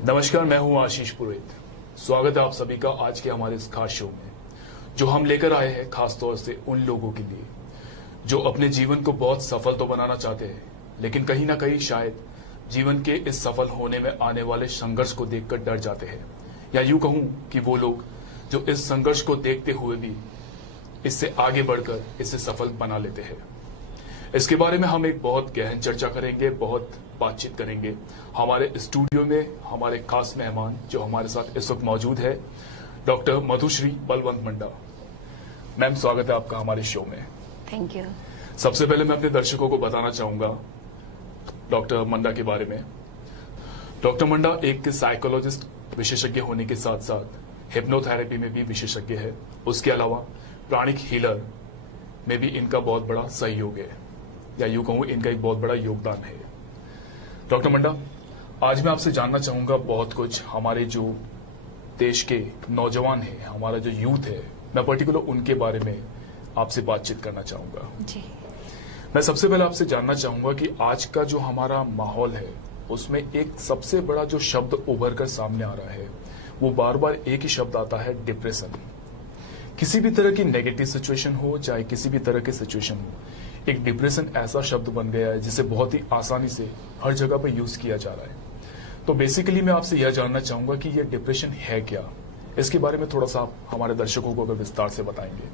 नमस्कार, मैं हूं आशीष पुरोहित। स्वागत है आप सभी का आज के हमारे इस खास शो में, जो हम लेकर आए हैं खास तौर से उन लोगों के लिए जो अपने जीवन को बहुत सफल तो बनाना चाहते हैं, लेकिन कहीं ना कहीं शायद जीवन के इस सफल होने में आने वाले संघर्ष को देखकर डर जाते हैं, या यूं कहूं कि वो लोग जो इस संघर्ष को देखते हुए भी इससे आगे बढ़कर इसे सफल बना लेते हैं। इसके बारे में हम एक बहुत गहन चर्चा करेंगे, बहुत बातचीत करेंगे। हमारे स्टूडियो में हमारे खास मेहमान जो हमारे साथ इस वक्त मौजूद है, डॉक्टर मधुश्री बलवंत मंडा। मैम, स्वागत है आपका हमारे शो में। Thank you. सबसे पहले मैं अपने दर्शकों को बताना चाहूंगा डॉक्टर मंडा के बारे में। डॉक्टर मंडा एक साइकोलॉजिस्ट विशेषज्ञ होने के साथ साथ हिप्नोथेरेपी में भी विशेषज्ञ है। उसके अलावा प्राणिक हीलर में भी इनका बहुत बड़ा सहयोग है, या यूं कहूं इनका एक बहुत बड़ा योगदान है। डॉक्टर मंडा, आज मैं आपसे जानना चाहूंगा बहुत कुछ। हमारे जो देश के नौजवान हैं, हमारा जो यूथ है, मैं पर्टिकुलर उनके बारे में आपसे बातचीत करना चाहूंगा जी। मैं सबसे पहले आपसे जानना चाहूंगा कि आज का जो हमारा माहौल है उसमें एक सबसे बड़ा जो शब्द उभर कर सामने आ रहा है, वो बार बार एक ही शब्द आता है, डिप्रेशन। किसी भी तरह की नेगेटिव सिचुएशन हो, चाहे किसी भी तरह की सिचुएशन हो, एक डिप्रेशन ऐसा शब्द बन गया है जिसे बहुत ही आसानी से हर जगह पर यूज किया जा रहा है। तो बेसिकली मैं आपसे यह जानना चाहूंगा कि ये डिप्रेशन है क्या, इसके बारे में थोड़ा सा आप हमारे दर्शकों को अगर विस्तार से बताएंगे।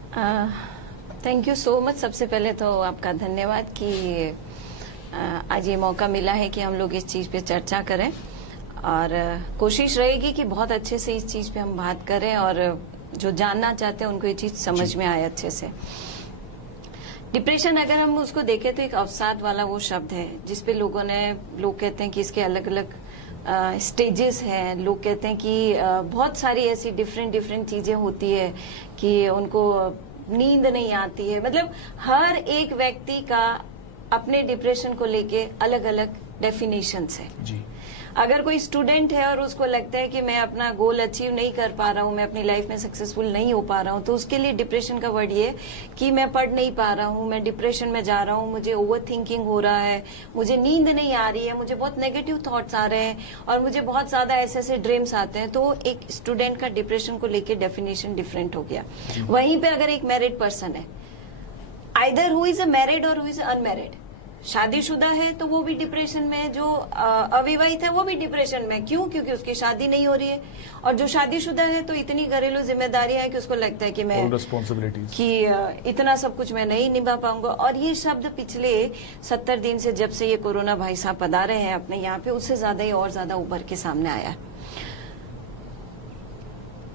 Thank you so much. सबसे पहले तो आपका धन्यवाद कि आज ये मौका मिला है कि हम लोग इस चीज पे चर्चा करें, और कोशिश रहेगी कि बहुत अच्छे से इस चीज पे हम बात करें और जो जानना चाहते हैं उनको ये चीज समझ में आए अच्छे से। डिप्रेशन अगर हम उसको देखें तो एक अवसाद वाला वो शब्द है जिसपे लोग कहते हैं कि इसके अलग अलग स्टेजेस हैं। लोग कहते हैं कि बहुत सारी ऐसी डिफरेंट चीजें होती है कि उनको नींद नहीं आती है। मतलब हर एक व्यक्ति का अपने डिप्रेशन को लेके अलग अलग डेफिनेशंस है जी। अगर कोई स्टूडेंट है और उसको लगता है कि मैं अपना गोल अचीव नहीं कर पा रहा हूँ, मैं अपनी लाइफ में सक्सेसफुल नहीं हो पा रहा हूँ, तो उसके लिए डिप्रेशन का वर्ड ये कि मैं पढ़ नहीं पा रहा हूँ, मैं डिप्रेशन में जा रहा हूँ, मुझे ओवर थिंकिंग हो रहा है, मुझे नींद नहीं आ रही है, मुझे बहुत नेगेटिव थॉट्स आ रहे हैं और मुझे बहुत ज्यादा ऐसे ड्रीम्स आते हैं। तो एक स्टूडेंट का डिप्रेशन को लेकर डेफिनेशन डिफरेंट हो गया। वहीं पे अगर एक मैरिड पर्सन है, either who is a married और हु इज अनमैरिड, शादीशुदा है तो वो भी डिप्रेशन में है, जो अविवाहित है वो भी डिप्रेशन में। क्यों? क्योंकि उसकी शादी नहीं हो रही है। और जो शादीशुदा है तो इतनी घरेलू जिम्मेदारियां है कि उसको लगता है कि मैं कि इतना सब कुछ मैं नहीं निभा पाऊंगा। और ये शब्द पिछले 70 दिन से, जब से ये कोरोना भाई साहब पधारे हैं अपने यहाँ पे, उससे ज्यादा ही और ज्यादा उभर के सामने आया है।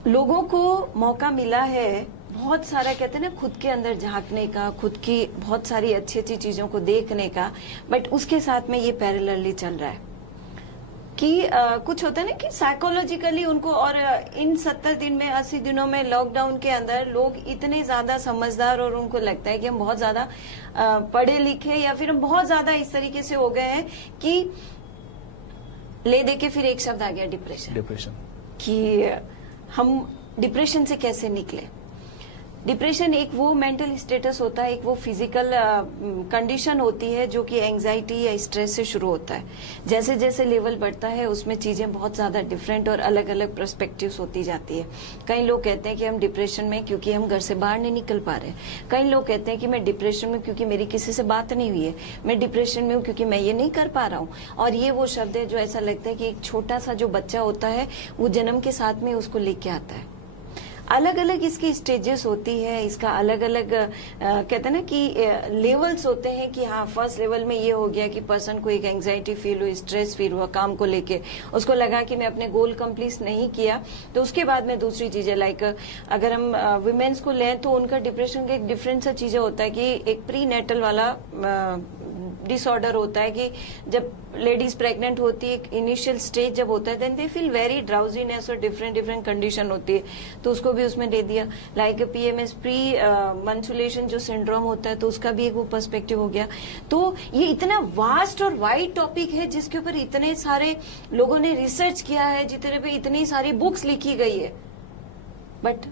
लोगों को मौका मिला है बहुत सारा, कहते हैं ना, खुद के अंदर झांकने का, खुद की बहुत सारी अच्छी अच्छी चीजों को देखने का, बट उसके साथ में ये पैरेलली चल रहा है कि कुछ होता है ना कि साइकोलॉजिकली उनको, और इन 70 दिन में, 80 दिनों में, लॉकडाउन के अंदर लोग इतने ज्यादा समझदार, और उनको लगता है कि हम बहुत ज्यादा पढ़े लिखे, या फिर हम बहुत ज्यादा इस तरीके से हो गए हैं कि ले दे के फिर एक शब्द आ गया, डिप्रेशन। कि हम डिप्रेशन से कैसे निकले। डिप्रेशन एक वो मेंटल स्टेटस होता है, एक वो फिजिकल कंडीशन होती है जो कि एंजाइटी या स्ट्रेस से शुरू होता है। जैसे जैसे लेवल बढ़ता है उसमें चीजें बहुत ज्यादा डिफरेंट और अलग अलग पर्सपेक्टिव्स होती जाती है। कई लोग कहते हैं कि हम डिप्रेशन में क्योंकि हम घर से बाहर नहीं निकल पा रहे। कई लोग कहते हैं कि मैं डिप्रेशन में क्योंकि मेरी किसी से बात नहीं हुई है। मैं डिप्रेशन में हूँ क्योंकि मैं ये नहीं कर पा रहा हूँ। और ये वो शब्द है जो ऐसा लगता है कि एक छोटा सा जो बच्चा होता है वो जन्म के साथ में उसको लेके आता है। अलग अलग इसकी स्टेजेस होती है, इसका अलग अलग कहते हैं ना कि लेवल्स होते हैं कि हाँ, फर्स्ट लेवल में ये हो गया कि पर्सन को एक एंजाइटी फील हुई, स्ट्रेस फील हुआ काम को लेके, उसको लगा कि मैं अपने गोल कंप्लीट नहीं किया। तो उसके बाद में दूसरी चीजें, लाइक अगर हम वुमेन्स को लें तो उनका डिप्रेशन का एक डिफरेंट सा चीजें होता है कि एक प्री नेटल वाला डिसऑर्डर होता है कि जब लेडीज प्रेग्नेंट होती है, एक इनिशियल स्टेज जब होता है, then they feel very drowsiness और डिफरेंट कंडीशन होती है, तो उसको भी उसमें दे दिया। लाइक पीएमएस, प्री मंसुलेशन जो सिंड्रोम होता है, तो उसका भी एक वो पर्सपेक्टिव हो गया। तो ये इतना वास्ट और वाइड टॉपिक है जिसके ऊपर इतने सारे लोगों ने रिसर्च किया है, जितने पे इतनी सारी बुक्स लिखी गई है, बट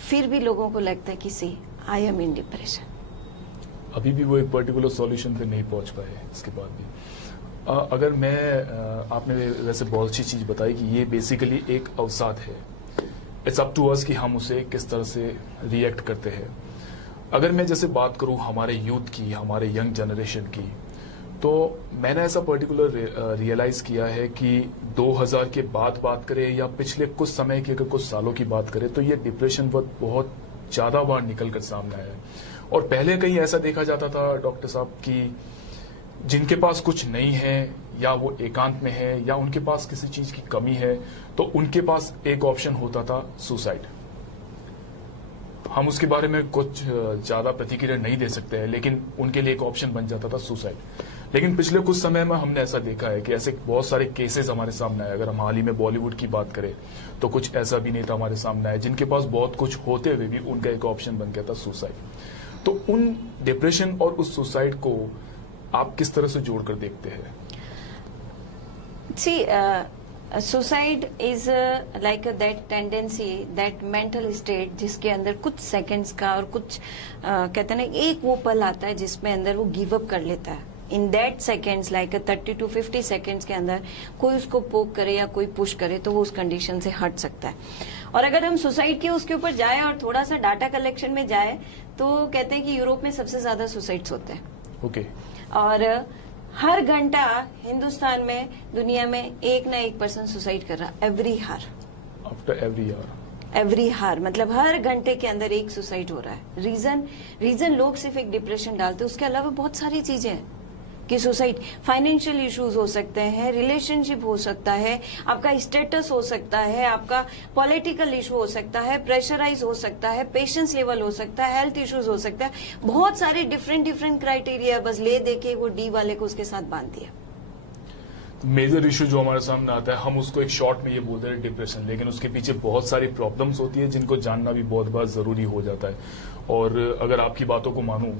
फिर भी लोगों को लगता है कि सी आई एम इन डिप्रेशन। अभी भी वो एक पर्टिकुलर सॉल्यूशन पे नहीं पहुंच पाए इसके बाद भी। अगर आपने वैसे बहुत अच्छी चीज बताई कि ये बेसिकली एक अवसाद है। इट्स अप टू अस कि हम उसे किस तरह से रिएक्ट करते हैं। अगर मैं जैसे बात करूं हमारे यूथ की, हमारे यंग जनरेशन की, तो मैंने ऐसा पर्टिकुलर रियलाइज किया है कि 2000 के बाद बात करें या पिछले कुछ समय की अगर कुछ सालों की बात करें तो ये डिप्रेशन बहुत ज्यादा बार निकल कर सामने आया है। और पहले कहीं ऐसा देखा जाता था डॉक्टर साहब कि जिनके पास कुछ नहीं है या वो एकांत में है या उनके पास किसी चीज की कमी है तो उनके पास एक ऑप्शन होता था सुसाइड। हम उसके बारे में कुछ ज्यादा प्रतिक्रिया नहीं दे सकते हैं, लेकिन उनके लिए एक ऑप्शन बन जाता था सुसाइड। लेकिन पिछले कुछ समय में हमने ऐसा देखा है कि ऐसे बहुत सारे केसेस हमारे सामने आए। अगर हम हाल ही में बॉलीवुड की बात करें तो कुछ ऐसा अभिनेता हमारे सामने आए जिनके पास बहुत कुछ होते हुए भी उनका एक ऑप्शन बन गया था सुसाइड। तो उन डिप्रेशन और उस सुसाइड को आप किस तरह से जोड़कर देखते हैं? Suicide is like that tendency, that mental state जिसके अंदर कुछ सेकंड्स का और कुछ कहते हैं ना एक वो पल आता है जिसमें अंदर वो गिव अप कर लेता है। In that seconds like 30 to 50 seconds के अंदर कोई उसको पोक करे या कोई पुश करे तो वो उस कंडीशन से हट सकता है। और अगर हम सुसाइड के उसके ऊपर जाए और थोड़ा सा डाटा कलेक्शन में जाए तो कहते हैं कि यूरोप में सबसे ज्यादा सुसाइड्स होते हैं। ओके। और हर घंटा हिंदुस्तान में, दुनिया में एक ना एक पर्सन सुसाइड कर रहा, एवरी हार, आफ्टर एवरी हार, मतलब हर घंटे के अंदर एक सुसाइड हो रहा है। रीजन लोग सिर्फ एक डिप्रेशन डालते हैं, उसके अलावा बहुत सारी चीजें हैं कि सुसाइड। फाइनेंशियल इश्यूज हो सकते हैं, रिलेशनशिप हो सकता है, आपका स्टेटस हो सकता है, आपका पॉलिटिकल इशू हो सकता है, प्रेशराइज हो सकता है, पेशेंस लेवल हो सकता है, हेल्थ इश्यूज हो सकता है, बहुत सारे डिफरेंट क्राइटेरिया बस ले देके वो डी वाले को उसके साथ बांध दिया। मेजर इशू जो हमारे सामने आता है हम उसको एक शॉर्ट में ये बोलते हैं डिप्रेशन, लेकिन उसके पीछे बहुत सारी प्रॉब्लम्स होती है जिनको जानना भी बहुत बार जरूरी हो जाता है। और अगर आपकी बातों को मानूं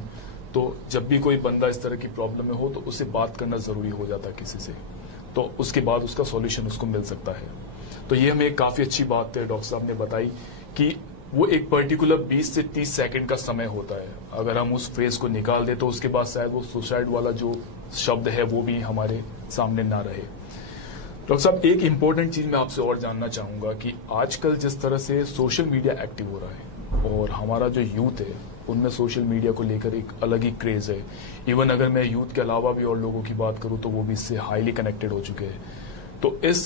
तो जब भी कोई बंदा इस तरह की प्रॉब्लम में हो तो उससे बात करना जरूरी हो जाता है किसी से, तो उसके बाद उसका सॉल्यूशन उसको मिल सकता है। तो ये हमें एक काफी अच्छी बात है डॉक्टर साहब ने बताई कि वो एक पर्टिकुलर 20 से 30 सेकंड का समय होता है। अगर हम उस फेज को निकाल दे तो उसके बाद शायद वो सुसाइड वाला जो शब्द है वो भी हमारे सामने ना रहे। डॉक्टर साहब, एक इंपॉर्टेंट चीज मैं आपसे और जानना चाहूंगा कि आजकल जिस तरह से सोशल मीडिया एक्टिव हो रहा है और हमारा जो यूथ है उनमें सोशल मीडिया को लेकर एक अलग ही क्रेज है। इवन अगर मैं यूथ के अलावा भी और लोगों की बात करूं तो वो भी इससे हाईली कनेक्टेड हो चुके हैं। तो इस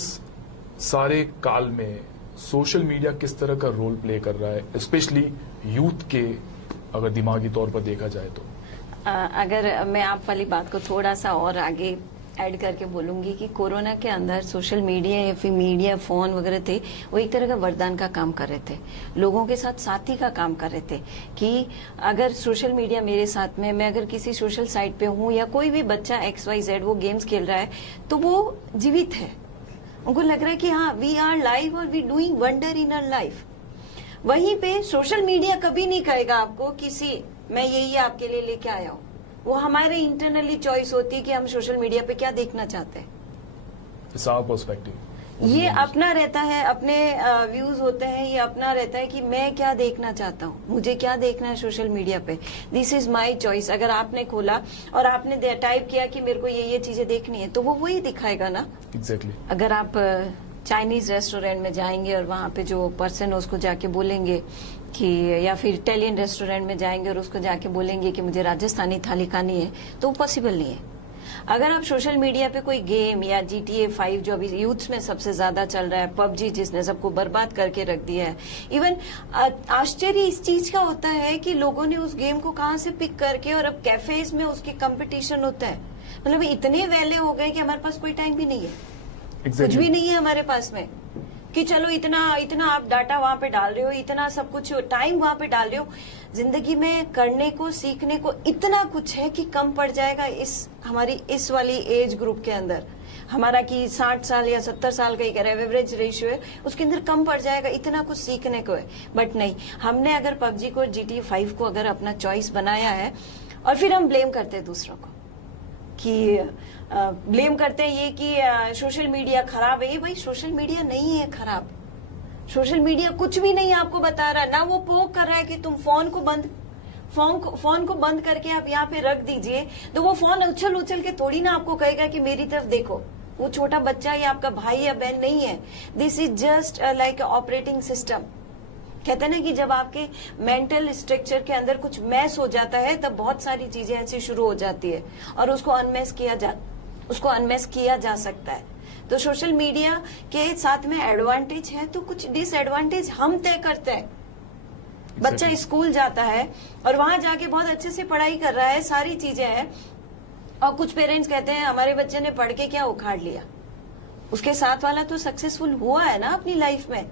सारे काल में सोशल मीडिया किस तरह का रोल प्ले कर रहा है, स्पेशली यूथ के अगर दिमागी तौर पर देखा जाए तो? अगर मैं आप वाली बात को थोड़ा सा और आगे ऐड करके बोलूंगी कि कोरोना के अंदर सोशल मीडिया या फिर मीडिया, फोन वगैरह थे, वो एक तरह का वरदान का काम कर रहे थे, लोगों के साथ साथी का काम कर रहे थे कि अगर सोशल मीडिया मेरे साथ में, मैं अगर किसी सोशल साइट पे हूँ या कोई भी बच्चा XYZ वो गेम्स खेल रहा है तो वो जीवित है, उनको लग रहा है कि हाँ वी आर लाइव और we doing wonder in our life. वहीं पे सोशल मीडिया कभी नहीं कहेगा आपको किसी मैं यही आपके लिए लेके आया हूँ। वो हमारे इंटरनली चॉइस होती है कि हम सोशल मीडिया पे क्या देखना चाहते हैं। पर्सपेक्टिव ये अपना रहता है, अपने व्यूज होते हैं, ये अपना रहता है कि मैं क्या देखना चाहता हूँ, मुझे क्या देखना है सोशल मीडिया पे, दिस इज माय चॉइस। अगर आपने खोला और आपने टाइप किया कि मेरे को ये चीजें देखनी है तो वो वही दिखाएगा ना। एग्जैक्टली। अगर आप चाइनीज रेस्टोरेंट में जाएंगे और वहां पे जो पर्सन उसको जाके बोलेंगे कि, या फिर इटालियन रेस्टोरेंट में जाएंगे और उसको जाके बोलेंगे कि मुझे राजस्थानी थाली खानी है, तो वो पॉसिबल नहीं है। अगर आप सोशल मीडिया पे कोई गेम या GTA 5 जो अभी यूथ्स में सबसे ज्यादा चल रहा है, PUBG जिसने सबको बर्बाद करके रख दिया है, इवन आश्चर्य इस चीज का होता है कि लोगों ने उस गेम को कहां से पिक करके, और अब कैफेज में उसकी कंपटीशन होता है। मतलब इतने वेले हो गए कि हमारे पास कोई टाइम भी नहीं है, कुछ भी नहीं है हमारे पास में कि चलो इतना आप डाटा वहां पे डाल रहे हो, इतना सब कुछ टाइम वहां पे डाल रहे हो। जिंदगी में करने को, सीखने को इतना कुछ है कि कम पड़ जाएगा हमारी इस वाली एज ग्रुप के अंदर। हमारा कि 60 साल या 70 साल का ही कह रहा है एवरेज रेशियो है, उसके अंदर कम पड़ जाएगा, इतना कुछ सीखने को है। बट नहीं, हमने अगर PUBG को, GTA 5 को अगर अपना चॉइस बनाया है और फिर हम ब्लेम करते हैं दूसरों को कि ब्लेम करते हैं ये कि सोशल मीडिया खराब है। भाई सोशल मीडिया नहीं है खराब, सोशल मीडिया कुछ भी नहीं आपको बता रहा, ना वो पोक कर रहा है कि तुम फोन को बंद, फोन को बंद करके आप यहाँ पे रख दीजिए, तो वो फोन उछल उछल के थोड़ी ना आपको कहेगा कि मेरी तरफ देखो। वो छोटा बच्चा या आपका भाई या बहन नहीं है। This is just like operating system. कहते हैं ना कि जब आपके मेंटल स्ट्रक्चर के अंदर कुछ मैस हो जाता है, तब बहुत सारी चीजें ऐसी शुरू हो जाती है और उसको अनमैस किया जा सकता है। तो सोशल मीडिया के साथ में एडवांटेज है तो कुछ डिसएडवांटेज हम तय करते हैं। बच्चा स्कूल जाता है और वहां जाके बहुत अच्छे से पढ़ाई कर रहा है, सारी चीजें हैं, और कुछ पेरेंट्स कहते हैं हमारे बच्चे ने पढ़ के क्या उखाड़ लिया। उसके साथ वाला तो सक्सेसफुल हुआ है ना अपनी लाइफ में।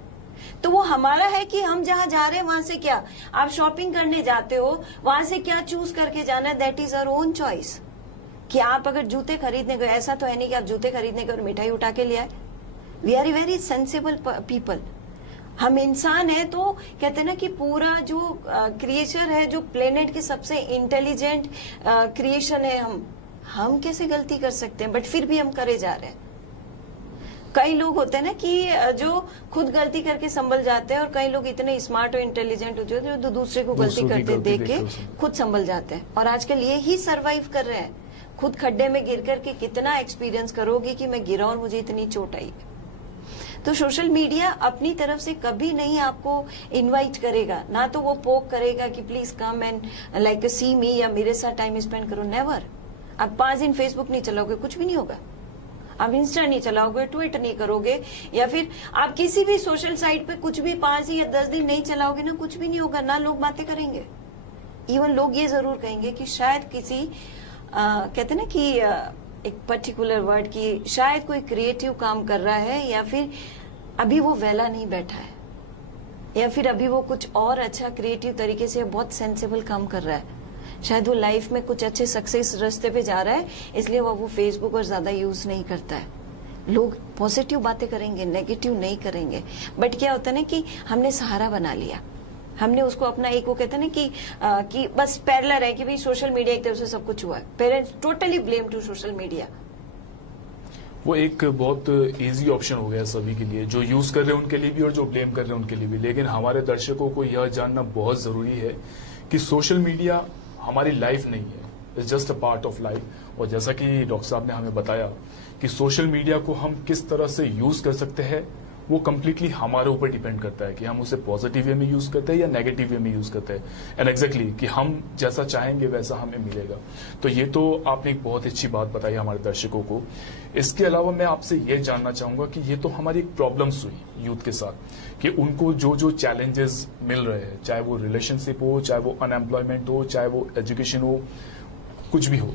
तो वो हमारा है कि हम जहां जा रहे हैं वहां से क्या, आप शॉपिंग करने जाते हो, वहां से क्या चूज करके जाना है, that is our own choice. कि आप अगर जूते खरीदने गए, ऐसा तो है नहीं कि आप जूते खरीदने गए और मिठाई उठा के ले आए। We are very sensible people. हम इंसान है, तो कहते हैं ना कि पूरा जो क्रिएचर है, जो प्लेनेट के सबसे इंटेलिजेंट क्रिएशन है, हम कैसे गलती कर सकते हैं, बट फिर भी हम करे जा रहे हैं। कई लोग होते हैं ना कि जो खुद गलती करके संभल जाते हैं, और कई लोग इतने स्मार्ट और इंटेलिजेंट हो जाते हैं जो दूसरे को गलती करते देख के खुद संभल जाते हैं, और आजकल ये ही सरवाइव कर रहे हैं। खुद खड्डे में गिर करके कितना एक्सपीरियंस करोगी कि मैं गिरा और मुझे इतनी चोट आई। तो सोशल मीडिया अपनी तरफ से कभी नहीं आपको इनवाइट करेगा, ना तो वो पोक करेगा कि प्लीज कम एंड लाइक सी मी या मेरे साथ टाइम स्पेंड करो। नेवर। आप 5 दिन फेसबुक नहीं चलाओगे, कुछ भी नहीं होगा। आप इंस्टा नहीं चलाओगे, ट्वीट नहीं करोगे, या फिर आप किसी भी सोशल साइट पे कुछ भी 5 या 10 दिन नहीं चलाओगे ना, कुछ भी नहीं होगा। ना लोग बातें करेंगे। इवन लोग ये जरूर कहेंगे कि शायद किसी कहते ना कि एक पर्टिकुलर वर्ड की शायद कोई क्रिएटिव काम कर रहा है, या फिर अभी वो वेला नहीं बैठा है, या फिर अभी वो कुछ और अच्छा क्रिएटिव तरीके से बहुत सेंसिबल काम कर रहा है। शायद वो लाइफ में कुछ अच्छे सक्सेस रास्ते पे जा रहा है, इसलिए वो फेसबुक और ज्यादा यूज नहीं करता है। लोग पॉजिटिव बातें करेंगे, नेगेटिव नहीं करेंगे। बट क्या होता है ना कि हमने सहारा बना लिया, हमने उसको अपना एक, वो कहते हैं ना कि बस पैरेलल है कि भाई सोशल मीडिया एक तरफ से सब कुछ हुआ है। Parents totally blame to social media. वो एक बहुत इजी ऑप्शन हो गया सभी के लिए, जो यूज कर रहे हैं उनके लिए भी और जो ब्लेम कर रहे हैं उनके लिए भी। लेकिन हमारे दर्शकों को यह जानना बहुत जरूरी है कि सोशल मीडिया हमारी लाइफ नहीं है, it's just a part of life. और जैसा कि डॉक्टर साहब ने हमें बताया कि सोशल मीडिया को हम किस तरह से यूज कर सकते हैं, वो कम्प्लीटली हमारे ऊपर डिपेंड करता है कि हम उसे पॉजिटिव वे में यूज करते हैं या नेगेटिव वे में यूज करते हैं। एंड एग्जैक्टली कि हम जैसा चाहेंगे वैसा हमें मिलेगा। तो ये तो आपने एक बहुत अच्छी बात बताई हमारे दर्शकों को। इसके अलावा मैं आपसे ये जानना चाहूंगा कि ये तो हमारी एक प्रॉब्लम्स हुई यूथ के साथ, कि उनको जो जो चैलेंजेस मिल रहे हैं, चाहे वो रिलेशनशिप हो, चाहे वो अनएम्प्लॉयमेंट हो, चाहे वो एजुकेशन हो, कुछ भी हो।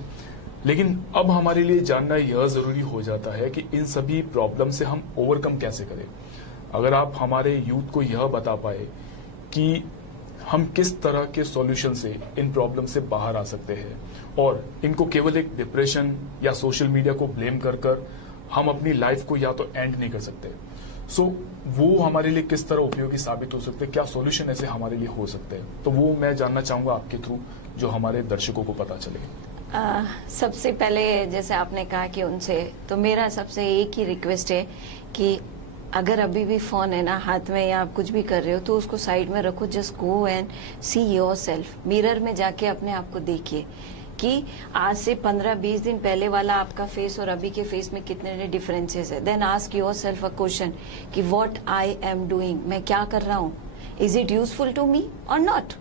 लेकिन अब हमारे लिए जानना यह जरूरी हो जाता है कि इन सभी प्रॉब्लम से हम ओवरकम कैसे करें। अगर आप हमारे यूथ को यह बता पाए कि हम किस तरह के सॉल्यूशन से इन प्रॉब्लम से बाहर आ सकते हैं, और इनको केवल एक डिप्रेशन या सोशल मीडिया को ब्लेम कर हम अपनी लाइफ को या तो एंड नहीं कर सकते। सो वो हमारे लिए किस तरह उपयोगी साबित हो सकते हैं, क्या सॉल्यूशन ऐसे हमारे लिए हो सकते हैं, तो वो मैं जानना चाहूंगा आपके थ्रू, जो हमारे दर्शकों को पता चले। सबसे पहले जैसे आपने कहा कि उनसे, तो मेरा सबसे एक ही रिक्वेस्ट है कि अगर अभी भी फोन है ना हाथ में, या आप कुछ भी कर रहे हो, तो उसको साइड में रखो। Just go and see yourself. Mirror में जाके अपने आप को देखिए कि आज से 15-20 दिन पहले वाला आपका फेस और अभी के फेस में कितने डिफरेंसेस है। Then ask yourself a question कि व्हाट आई एम डूइंग, मैं क्या कर रहा हूँ, is it useful to me और नॉट।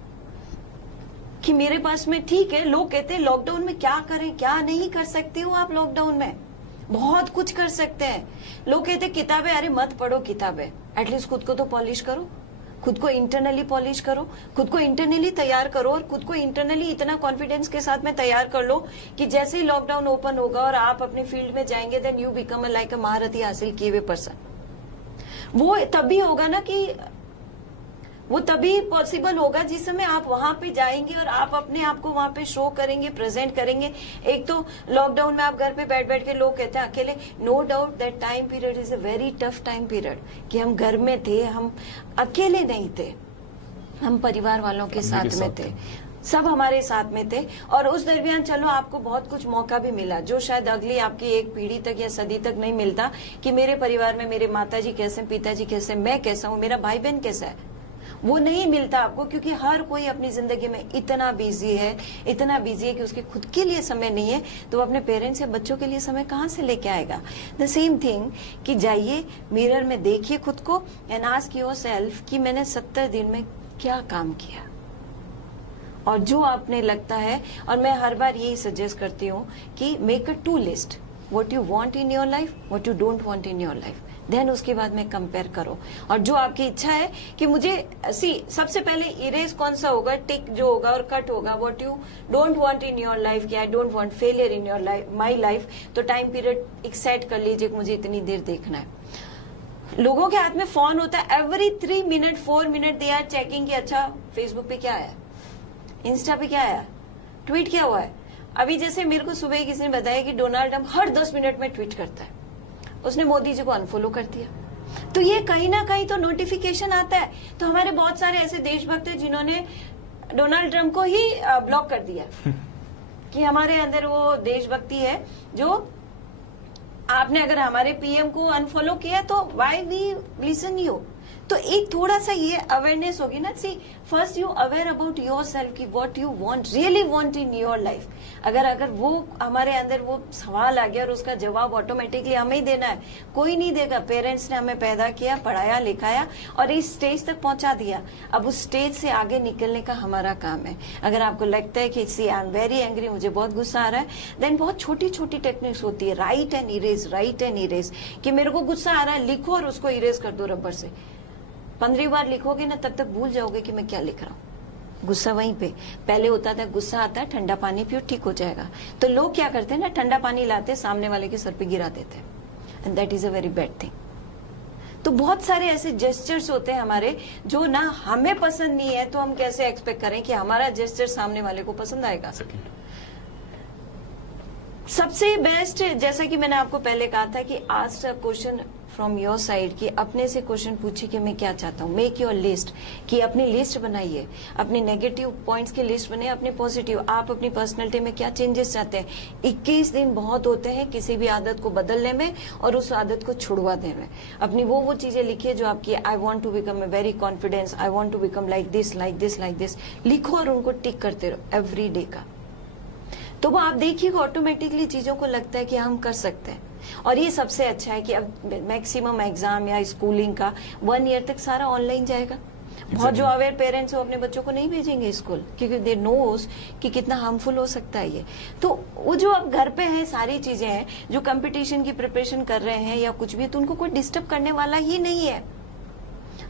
कि मेरे पास में ठीक है, लोग कहते हैं लॉकडाउन में क्या करें, क्या नहीं कर सकते हो आप लॉकडाउन में, बहुत कुछ कर सकते हैं। लोग कहते हैं किताबें, अरे मत पढ़ो किताबें, एटलीस्ट खुद को तो पॉलिश करो, खुद को इंटरनली पॉलिश करो, खुद को इंटरनली तैयार करो, और खुद को इंटरनली इतना कॉन्फिडेंस के साथ में तैयार कर लो कि जैसे ही लॉकडाउन ओपन होगा और आप अपने फील्ड में जाएंगे, then you become like a महारथी हासिल किए हुए पर्सन। वो तभी होगा ना कि वो तभी पॉसिबल होगा जिस समय आप वहां पे जाएंगे और आप अपने आप को वहां पे शो करेंगे, प्रेजेंट करेंगे। एक तो लॉकडाउन में आप घर पे बैठ बैठ के, लोग कहते हैं अकेले, no doubt that time period is a very tough time period, कि हम घर में थे, हम अकेले नहीं थे, हम परिवार वालों के साथ में थे, सब हमारे साथ में थे। और उस दरमियान चलो आपको बहुत कुछ मौका भी मिला, जो शायद अगली आपकी एक पीढ़ी तक या सदी तक नहीं मिलता, कि मेरे परिवार में मेरे माताजी कैसे, पिताजी कैसे, मैं कैसा हूँ, मेरा भाई बहन कैसा है। वो नहीं मिलता आपको, क्योंकि हर कोई अपनी जिंदगी में इतना बिजी है कि उसके खुद के लिए समय नहीं है, तो वो अपने पेरेंट्स या बच्चों के लिए समय कहाँ से लेके आएगा। द सेम थिंग कि जाइए मिरर में देखिए खुद को एंड आस्क योरसेल्फ कि मैंने 70 दिन में क्या काम किया, और जो आपने लगता है, और मैं हर बार यही सजेस्ट करती हूँ कि make a to list, what you want in your life, what you don't want in your life, then उसके बाद में कंपेयर करो। और जो आपकी इच्छा है कि मुझे सबसे पहले इरेज कौन सा होगा, टिक जो होगा और कट होगा, what you don't want in your life, कि I don't want failure in your life, my life, तो टाइम पीरियड एक सेट कर लीजिए कि मुझे इतनी देर देखना है। लोगों के हाथ में फोन होता है, every 3 minute 4 minute they are checking कि अच्छा फेसबुक पे क्या है, इंस्टा पे क्या आया, ट्वीट क्या हुआ है। अभी जैसे मेरे को सुबह किसी ने बताया कि डोनाल्ड ट्रम्प हर 10 मिनट में ट्वीट करता है, उसने मोदी जी को अनफॉलो कर दिया। तो ये कहीं ना कहीं तो नोटिफिकेशन आता है। तो हमारे बहुत सारे ऐसे देशभक्त हैं जिन्होंने डोनाल्ड ट्रम्प को ही ब्लॉक कर दिया कि हमारे अंदर वो देशभक्ति है। जो आपने अगर हमारे पीएम को अनफॉलो किया तो व्हाई वी लिसन यू। तो एक थोड़ा सा ये अवेयरनेस होगी ना, see first you aware about yourself की what you want, really want in your life. अगर वो हमारे अंदर वो सवाल आ गया और उसका जवाब ऑटोमेटिकली हमें ही देना है, कोई नहीं देगा। पेरेंट्स ने हमें पैदा किया, पढ़ाया लिखाया और इस स्टेज तक पहुंचा दिया, अब उस स्टेज से आगे निकलने का हमारा काम है। अगर आपको लगता है कि सी आई एम वेरी एंग्री, मुझे बहुत गुस्सा आ रहा है, देन बहुत छोटी छोटी टेक्निक्स होती है, राइट एंड इरेज, कि मेरे को गुस्सा आ रहा है, लिखो और उसको इरेज कर दो रबर से। 15 बार लिखोगे ना तब तक भूल जाओगे कि मैं क्या लिख रहा हूँ। गुस्सा वहीं पे, पहले होता था गुस्सा आता है ठंडा पानी पियो ठीक हो जाएगा, तो लोग क्या करते हैं ना, ठंडा पानी लाते सामने वाले के सर पे गिरा देते हैं, and that is a very bad thing. तो बहुत सारे ऐसे जेस्चर्स होते हैं हमारे जो ना हमें पसंद नहीं है, तो हम कैसे एक्सपेक्ट करें कि हमारा जेस्चर सामने वाले को पसंद आएगा। सबसे बेस्ट, जैसा कि मैंने आपको पहले कहा था कि ask a question from your side, कि अपने से क्वेश्चन पूछिए कि मैं क्या चाहता हूँ। मेक योर लिस्ट, कि अपनी लिस्ट बनाइए, अपने नेगेटिव पॉइंट्स की लिस्ट बनाइए, अपने पॉजिटिव, आप अपनी पर्सनैलिटी में क्या चेंजेस चाहते हैं। 21 दिन बहुत होते हैं किसी भी आदत को बदलने में और उस आदत को छुड़वा देने में। अपनी वो चीजें लिखिए जो आपकी, I want to become a very confidence, I want to become like this लिखो और उनको टिक करते रहो एवरी डे का। तो वो आप देखिएगा ऑटोमेटिकली चीजों को लगता है कि हम कर सकते हैं। और ये सबसे अच्छा है कि अब मैक्सिमम एग्जाम या स्कूलिंग का 1 ईयर तक सारा ऑनलाइन जाएगा। बहुत जो अवेयर पेरेंट्स हो अपने बच्चों को नहीं भेजेंगे स्कूल, क्योंकि दे नोस कि कितना हार्मफुल हो सकता है ये। तो वो जो अब घर पे है सारी चीजें हैं, जो कंपटीशन की प्रिपरेशन कर रहे हैं या कुछ भी, तो उनको कोई डिस्टर्ब करने वाला ही नहीं है।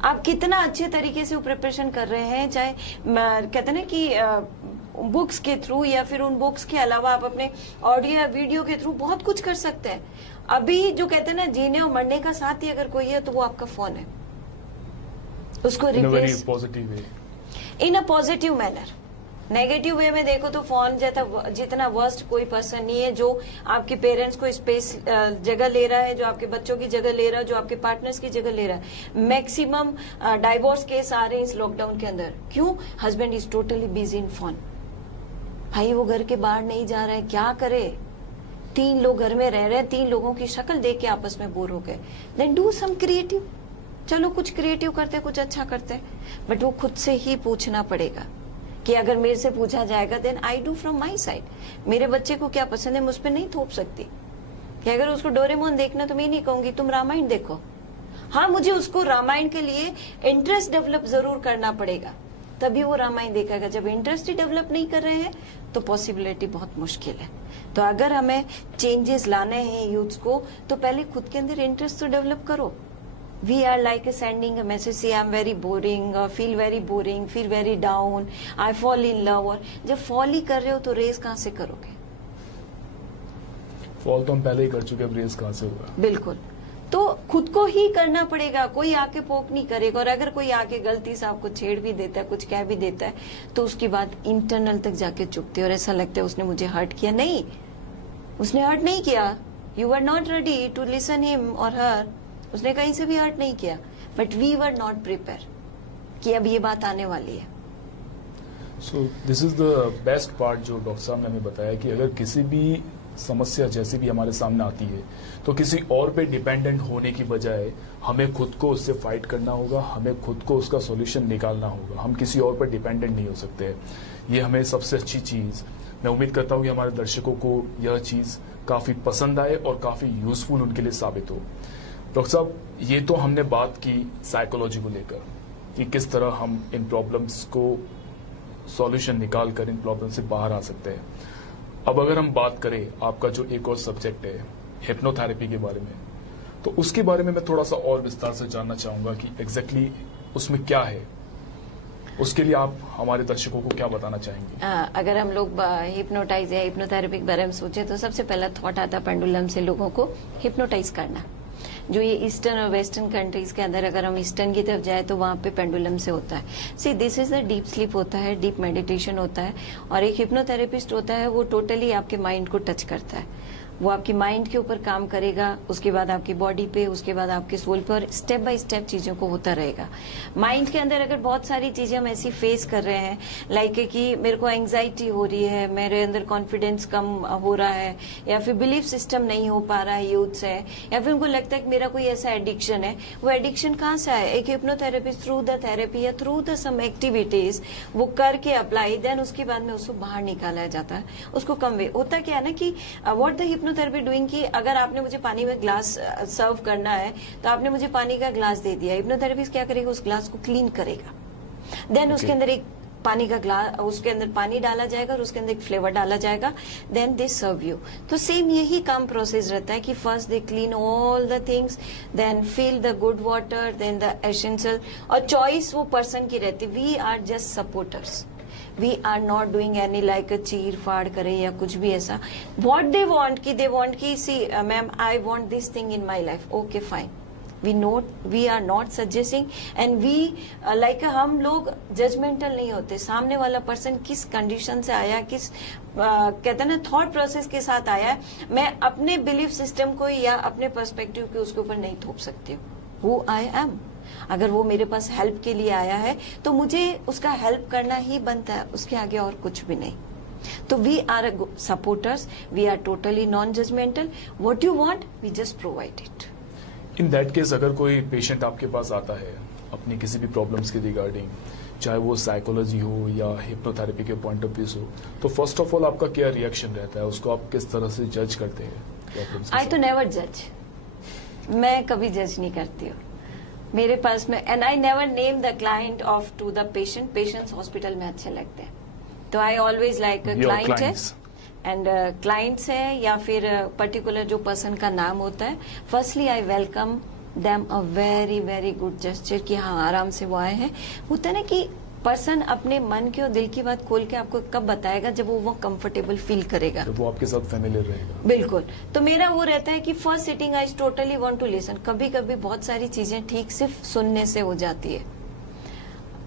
आप कितना अच्छे तरीके से वो प्रिपरेशन कर रहे हैं, चाहे कहते हैं ना कि बुक्स के थ्रू या फिर उन बुक्स के अलावा आप अपने ऑडियो या वीडियो के थ्रू बहुत कुछ कर सकते हैं। अभी जो कहते हैं ना, जीने और मरने का साथी अगर कोई है तो वो आपका फोन है, उसको replace in a positive manner. Negative way में देखो तो फोन जितना वर्स्ट कोई पर्सन नहीं है जो आपके पेरेंट्स को स्पेस जगह ले रहा है, जो आपके बच्चों की जगह ले रहा है, जो आपके पार्टनर्स की जगह ले रहा है। मैक्सिमम डाइवोर्स केस आ रहे हैं इस लॉकडाउन के अंदर। क्यों? Husband is totally busy in phone. भाई वो घर के बाहर नहीं जा रहा है, क्या करे? 3 लोग घर में रह रहे हैं, 3 लोगों की शक्ल देख के आपस में बोर हो गए। Then do some creative. चलो कुछ क्रिएटिव करते, कुछ अच्छा करते, बट वो खुद से ही पूछना पड़ेगा कि अगर मेरे से पूछा जाएगा then I do from my side. मेरे बच्चे को क्या पसंद है, मुझ पर नहीं थोप सकती। कि अगर उसको डोरेमोन देखना तो मैं नहीं कहूंगी तुम रामायण देखो। हाँ, मुझे उसको रामायण के लिए इंटरेस्ट डेवलप जरूर करना पड़ेगा, तभी वो रामायण देखेगा। जब इंटरेस्ट ही डेवलप नहीं कर रहे हैं तो पॉसिबिलिटी बहुत मुश्किल है। तो अगर हमें चेंजेस लाने हैं यूथ को, तो पहले खुद के अंदर इंटरेस्ट तो डेवलप करो। We are like sending a message, say I'm very boring, feel very down, I fall in love। और जब फॉल ही कर रहे हो तो रेस कहाँ से करोगे? फॉल तो हम पहले ही कर चुके, अब रेस कहाँ से होगा? बिल्कुल। तो खुद को ही करना पड़ेगा, कोई आके पोक नहीं करेगा। और अगर कोई आके गलती से आपको छेड़ भी देता है, कुछ कह भी देता है, तो उसकी बात इंटरनल तक जाके चुभती है और ऐसा लगता है उसने मुझे हर्ट किया। नहीं, उसने हर्ट नहीं किया। You are not ready to listen him और हर। उसने कहीं से भी हर्ट नहीं किया, but we were not prepare कि अब ये बात आने वाली है। So this is the best part जो डॉक्टर साहब ने हमें बताया कि अगर किसी भी समस्या जैसी भी हमारे सामने आती है तो किसी और पे डिपेंडेंट होने की बजाय हमें खुद को उससे फाइट करना होगा, हमें खुद को उसका सॉल्यूशन निकालना होगा। हम किसी और पर डिपेंडेंट नहीं हो सकते। ये हमें सबसे अच्छी चीज, मैं उम्मीद करता हूँ कि हमारे दर्शकों को यह चीज काफी पसंद आए और काफी यूजफुल उनके लिए साबित हो। डॉक्टर साहब, ये तो हमने बात की साइकोलॉजी को लेकर कि किस तरह हम इन प्रॉब्लम्स को सॉल्यूशन निकाल कर इन प्रॉब्लम से बाहर आ सकते हैं। अब अगर हम बात करें आपका जो एक और सब्जेक्ट है हिप्नोथेरेपी के बारे में, तो उसके बारे में मैं थोड़ा सा और विस्तार से जानना चाहूंगा कि एग्जैक्टली उसमें क्या है। उसके लिए आप हमारे दर्शकों को क्या बताना चाहेंगे? अगर हम लोग हिप्नोटाइज या हिप्नोथेरेपी के बारे में सोचे तो सबसे पहला थॉट आता पेंडुलम से लोगों को हिप्नोटाइज करना। जो ये ईस्टर्न और वेस्टर्न कंट्रीज के अंदर, अगर हम ईस्टर्न की तरफ जाए तो वहां पे पेंडुलम से होता है। सी this is a deep sleep होता है, डीप मेडिटेशन होता है, और एक हिप्नोथेरेपिस्ट होता है वो टोटली आपके माइंड को टच करता है। वो आपकी माइंड के ऊपर काम करेगा, उसके बाद आपकी बॉडी पे, उसके बाद आपके सोल पे, और स्टेप बाय स्टेप चीजों को होता रहेगा। माइंड के अंदर अगर बहुत सारी चीजें हम ऐसी फेस कर रहे हैं, लाइक कि मेरे को एंग्जाइटी हो रही है, मेरे अंदर कॉन्फिडेंस कम हो रहा है, या फिर बिलीफ सिस्टम नहीं हो पा रहा है यूथ से, या फिर उनको लगता है कि मेरा कोई ऐसा एडिक्शन है, वो एडिक्शन कहाँ से आया? एक हिप्नोथेरेपिस्ट थ्रू द थेरेपी या थ्रू द सम एक्टिविटीज वो करके अप्लाई, देन उसके बाद में उसको बाहर निकाला जाता है, उसको कन्वे होता क्या है ना कि व्हाट द हिप्नोथेरेपी डूइंग कि अगर आपने मुझे पानी में ग्लास सर्व करना है तो आपने मुझे पानी का ग्लास दे दिया, हिप्नोथेरेपिस्ट क्या करेगा? उस ग्लास को क्लीन करेगा, देन उसके अंदर एक पानी का ग्लास, उसके अंदर पानी डाला जाएगा और उसके अंदर एक फ्लेवर डाला जाएगा, देन दे सर्व यू। तो सेम यही काम प्रोसेस रहता है कि first they clean all the things, then fill the good water, then the essential, और चॉइस वो पर्सन की रहती। We are just supporters, we are not doing any like चीर फाड़ करे या कुछ भी ऐसा। वॉट दे वॉन्ट कि दे वॉन्ट की see ma'am I want this thing in my life, okay fine, we are not suggesting and we like हम लोग जजमेंटल नहीं होते। सामने वाला पर्सन किस कंडीशन से आया, किस कहते हैं ना थॉट प्रोसेस के साथ आया है, मैं अपने बिलीफ सिस्टम को या अपने पर्सपेक्टिव को उसके ऊपर नहीं थोप सकती हूँ। हु आई एम, अगर वो मेरे पास हेल्प के लिए आया है तो मुझे उसका हेल्प करना ही बनता है, उसके आगे और कुछ भी नहीं। तो we are supporters, we are totally non judgemental, what you want we just provide it. In that case अगर कोई पेशेंट आपके पास आता है अपनी किसी भी प्रॉब्लम्स के रिगार्डिंग, चाहे वो साइकोलॉजी हो या हिप्नोथेरेपी के पॉइंट ऑफ व्यू हो, तो फर्स्ट ऑफ ऑल आपका क्या रिएक्शन रहता है? उसको आप किस तरह से जज करते हैं? आई तो नेवर जज, मैं कभी जज नहीं करती हूँ मेरे पास में, and I never name the client of to the patient. Patients hospital में अच्छे लगते हैं, तो आई ऑलवेज लाइक क्लाइंट है एंड क्लाइंट्स है या फिर पर्टिकुलर जो पर्सन का नाम होता है, firstly I welcome them a very very good gesture कि हाँ आराम से वो आए हैं। होता है ना कि पर्सन अपने मन के और दिल की बात खोल के आपको कब बताएगा? जब वो कंफर्टेबल फील करेगा, जब वो आपके साथ फैमिलियर रहेगा। बिल्कुल। तो मेरा वो रहता है कि first sitting I totally want to listen. कभी कभी बहुत सारी चीजें ठीक सिर्फ सुनने से हो जाती है,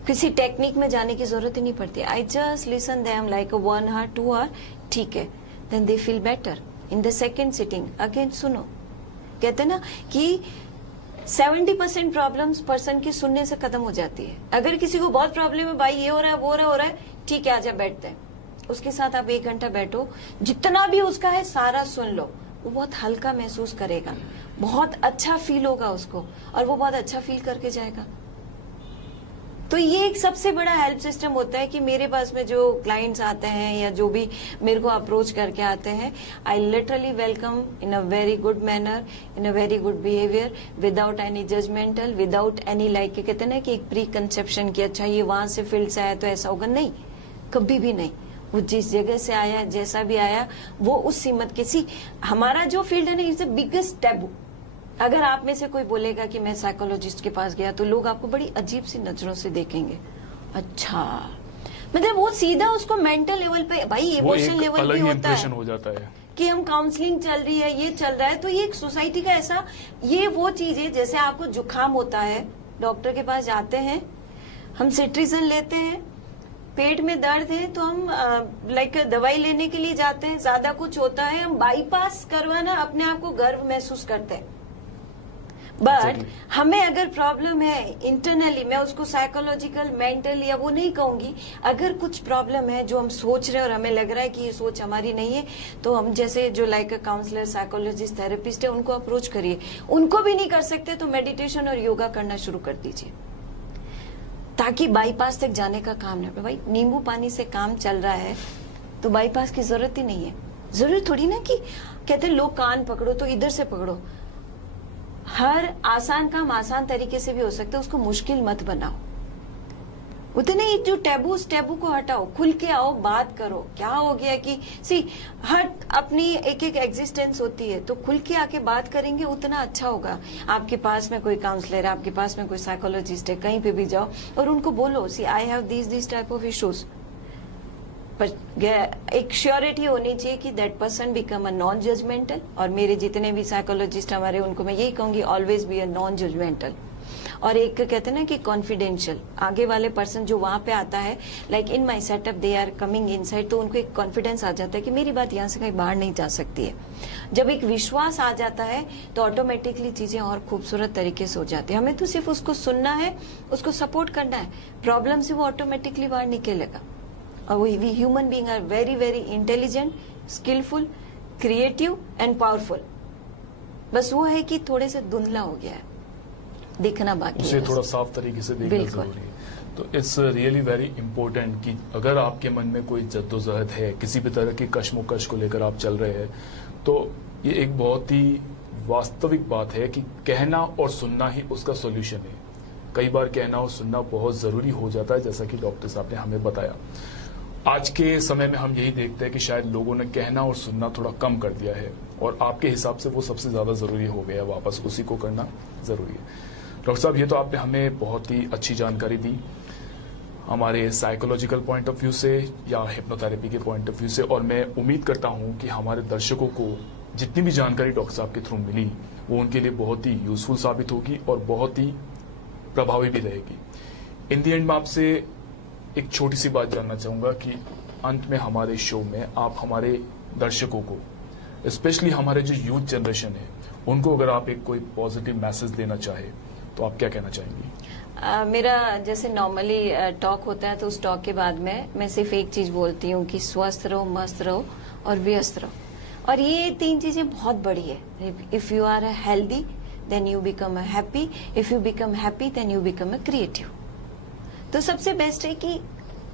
किसी टेक्निक में जाने की जरूरत ही नहीं पड़ती। I just listen them like 1 hour 2 hour, ठीक है, then they feel better. In the second sitting again सुनो, कहते हैं ना कि 70% प्रॉब्लम्स पर्सन की सुनने से खत्म हो जाती है। अगर किसी को बहुत प्रॉब्लम है, भाई ये हो रहा है वो हो रहा है, ठीक है आजा बैठते हैं, उसके साथ आप 1 घंटा बैठो, जितना भी उसका है सारा सुन लो, वो बहुत हल्का महसूस करेगा, बहुत अच्छा फील होगा उसको, और वो बहुत अच्छा फील करके जाएगा। तो ये एक सबसे बड़ा हेल्प सिस्टम होता है कि मेरे पास में जो क्लाइंट्स आते हैं या जो भी मेरे को अप्रोच करके आते हैं, I literally welcome in a very good manner, in a very good behaviour, without any judgemental, without any like कहते हैं ना कि एक प्री कंसेप्शन की अच्छा ये वहां से फील्ड से आया तो ऐसा होगा, नहीं, कभी भी नहीं। वो जिस जगह से आया, जैसा भी आया, वो उस सीमत के सी हमारा जो फील्ड है ना, इट्स द बिगेस्ट टैबू। अगर आप में से कोई बोलेगा कि मैं साइकोलॉजिस्ट के पास गया, तो लोग आपको बड़ी अजीब सी नजरों से देखेंगे। अच्छा, मतलब वो सीधा उसको मेंटल लेवल पे, भाई इमोशनल लेवल पे होता है, हो जाता है कि हम काउंसलिंग चल रही है, ये चल रहा है। तो ये एक सोसाइटी का ऐसा, ये वो चीज है जैसे आपको जुकाम होता है, डॉक्टर के पास जाते हैं, हम सिट्रिजन लेते हैं, पेट में दर्द है तो हम लाइक दवाई लेने के लिए जाते हैं, ज्यादा कुछ होता है हम बाईपास करवाना अपने आप को गर्व महसूस करते हैं। बट हमें अगर प्रॉब्लम है इंटरनली, मैं उसको साइकोलॉजिकल मेंटल या वो नहीं कहूंगी, अगर कुछ प्रॉब्लम है जो हम सोच रहे हैं और हमें लग रहा है कि ये सोच हमारी नहीं है, तो हम जैसे जो like a counsellor, psychologist, therapist है, उनको अप्रोच करिए। उनको भी नहीं कर सकते तो मेडिटेशन और योगा करना शुरू कर दीजिए, ताकि बाईपास तक जाने का काम ना पड़े। भाई नींबू पानी से काम चल रहा है तो बाईपास की जरूरत ही नहीं है। जरूरी थोड़ी ना कि कहते हैं लोग कान पकड़ो तो इधर से पकड़ो। हर आसान काम आसान तरीके से भी हो सकता है, उसको मुश्किल मत बनाओ। उतने ही जो टैबू को हटाओ, खुल के आओ, बात करो। क्या हो गया कि हर अपनी एक एक एग्जिस्टेंस होती है, तो खुल के आके बात करेंगे उतना अच्छा होगा। आपके पास में कोई काउंसलर है, आपके पास में कोई साइकोलॉजिस्ट है, कहीं पे भी जाओ और उनको बोलो I have this type of issues. पर एक श्योरिटी होनी चाहिए कि that person become a non judgemental. और मेरे जितने भी साइकोलॉजिस्ट हमारे, उनको मैं यही कहूंगी always be a non judgemental. और एक कहते हैं ना कि कॉन्फिडेंशियल, आगे वाले पर्सन जो वहां पे आता है, like in my setup they are coming inside, तो उनको एक कॉन्फिडेंस आ जाता है कि मेरी बात यहाँ से कहीं बाहर नहीं जा सकती है। जब एक विश्वास आ जाता है तो ऑटोमेटिकली चीजें और खूबसूरत तरीके से हो जाती है। हमें तो सिर्फ उसको सुनना है, उसको सपोर्ट करना है, प्रॉब्लम से वो ऑटोमेटिकली बाहर निकलेगा। और we human being are very very intelligent, skilful, creative and powerful. बस वो है कि थोड़े से धुंधला हो गया है, दिखना बाकी उसे है, थोड़ा साफ तरीके से देखना जरूरी है। तो इट्स रियली वेरी इंपॉर्टेंट कि अगर आपके मन में कोई जद्दोजहद है, किसी भी तरह की कश्मोकश को लेकर आप चल रहे हैं, तो ये एक बहुत ही वास्तविक बात है कि कहना और सुनना ही उसका सोल्यूशन है। कई बार कहना और सुनना बहुत जरूरी हो जाता है, जैसा कि डॉक्टर साहब ने हमें बताया। आज के समय में हम यही देखते हैं कि शायद लोगों ने कहना और सुनना थोड़ा कम कर दिया है, और आपके हिसाब से वो सबसे ज्यादा जरूरी हो गया, वापस उसी को करना जरूरी है। डॉक्टर साहब, ये तो आपने हमें बहुत ही अच्छी जानकारी दी हमारे साइकोलॉजिकल पॉइंट ऑफ व्यू से या हिप्नोथेरेपी के पॉइंट ऑफ व्यू से, और मैं उम्मीद करता हूं कि हमारे दर्शकों को जितनी भी जानकारी डॉक्टर साहब के थ्रू मिली वो उनके लिए बहुत ही यूजफुल साबित होगी और बहुत ही प्रभावी भी रहेगी। इन दी एंड में आपसे एक छोटी सी बात जानना चाहूंगा कि अंत में हमारे शो में आप हमारे दर्शकों को, स्पेशली हमारे जो यूथ जनरेशन है, उनको अगर आप एक कोई पॉजिटिव मैसेज देना चाहे तो आप क्या कहना चाहेंगी? मेरा जैसे नॉर्मली टॉक होता है, तो उस टॉक के बाद में मैं सिर्फ एक चीज बोलती हूँ कि स्वस्थ रहो, मस्त रहो और व्यस्त रहो। और ये तीन चीजें बहुत बड़ी है। If you are healthy then you become happy, if you become happy then you become a creative. तो सबसे बेस्ट है कि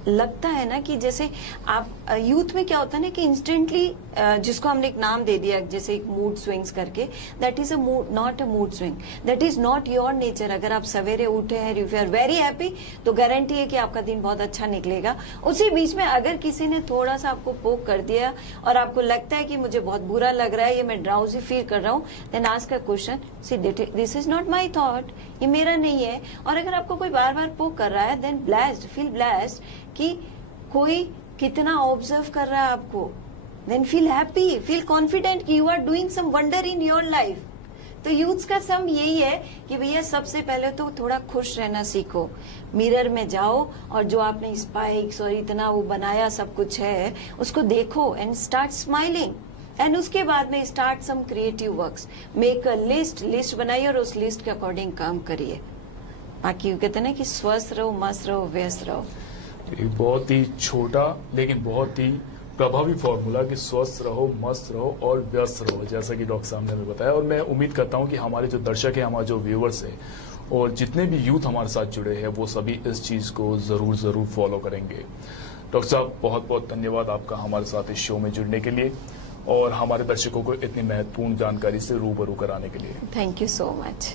लगता है ना कि जैसे आप यूथ में क्या होता है ना कि इंस्टेंटली जिसको हमने एक नाम दे दिया, जैसे एक मूड स्विंग्स करके, that is a mood, not a mood swing, that is not your nature. अगर आप सवेरे उठे हैं, if you are very happy, तो गारंटी है कि आपका दिन बहुत अच्छा निकलेगा। उसी बीच में अगर किसी ने थोड़ा सा आपको पोक कर दिया और आपको लगता है कि मुझे बहुत बुरा लग रहा है, ये मैं ड्राउजी फील कर रहा हूँ, then ask a question, see this is not my thought, ये मेरा नहीं है। और अगर आपको कोई बार बार पोक कर रहा है, देन ब्लेस्ड, फील ब्लेस्ड कि कोई कितना ऑब्जर्व कर रहा है आपको, then feel happy, feel confident कि you are doing some wonder in your life. तो यूथ्स का सम यही है कि भैया सबसे पहले तो थोड़ा खुश रहना सीखो। मिरर में जाओ और जो आपने स्पाइक्स और इतना वो बनाया सब कुछ है, उसको देखो एंड स्टार्ट स्माइलिंग। एंड उसके बाद में start some creative works, make a list बनाइए और उस लिस्ट के अकॉर्डिंग काम करिए। बाकी कहते हैं ना कि स्वस्थ रहो, मस्त रहो, व्यस्त रहो। एक बहुत ही छोटा लेकिन बहुत ही प्रभावी फॉर्मूला कि स्वस्थ रहो, मस्त रहो और व्यस्त रहो, जैसा कि डॉक्टर साहब ने हमें बताया। और मैं उम्मीद करता हूं कि हमारे जो दर्शक हैं, हमारे जो व्यूअर्स हैं और जितने भी यूथ हमारे साथ जुड़े हैं, वो सभी इस चीज को जरूर फॉलो करेंगे। डॉक्टर साहब, बहुत बहुत धन्यवाद आपका हमारे साथ इस शो में जुड़ने के लिए और हमारे दर्शकों को इतनी महत्वपूर्ण जानकारी से रूबरू कराने के लिए। Thank you so much.